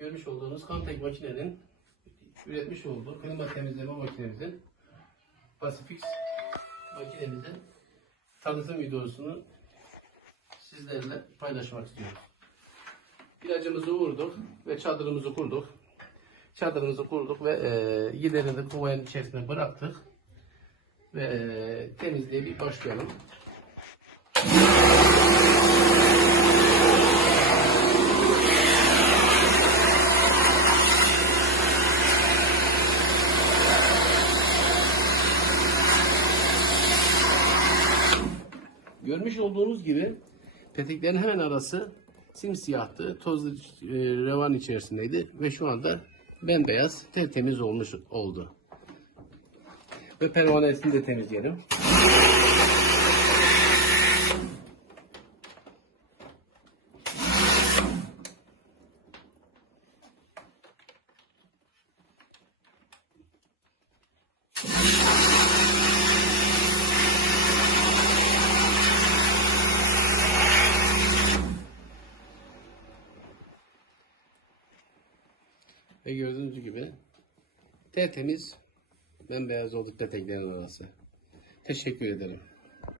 görmüş olduğunuz Contact makinenin üretmiş olduğu klima temizleme makinemizin Pasifix makinemizin tanıtım videosunu sizlerle paylaşmak istiyoruz. İlacımızı vurduk ve çadırımızı kurduk. Çadırımızı kurduk ve e, giderini de kovanın içerisine bıraktık. Ve e, temizliğe bir başlayalım. Görmüş olduğunuz gibi peteklerin hemen arası simsiyahtı. Tozlu e, revan içerisindeydi ve şu anda bembeyaz tertemiz olmuş oldu. Ve pervanesini de temizleyelim. Ve gördüğünüz gibi tertemiz bembeyaz oldu peteklerin arası. Teşekkür ederim.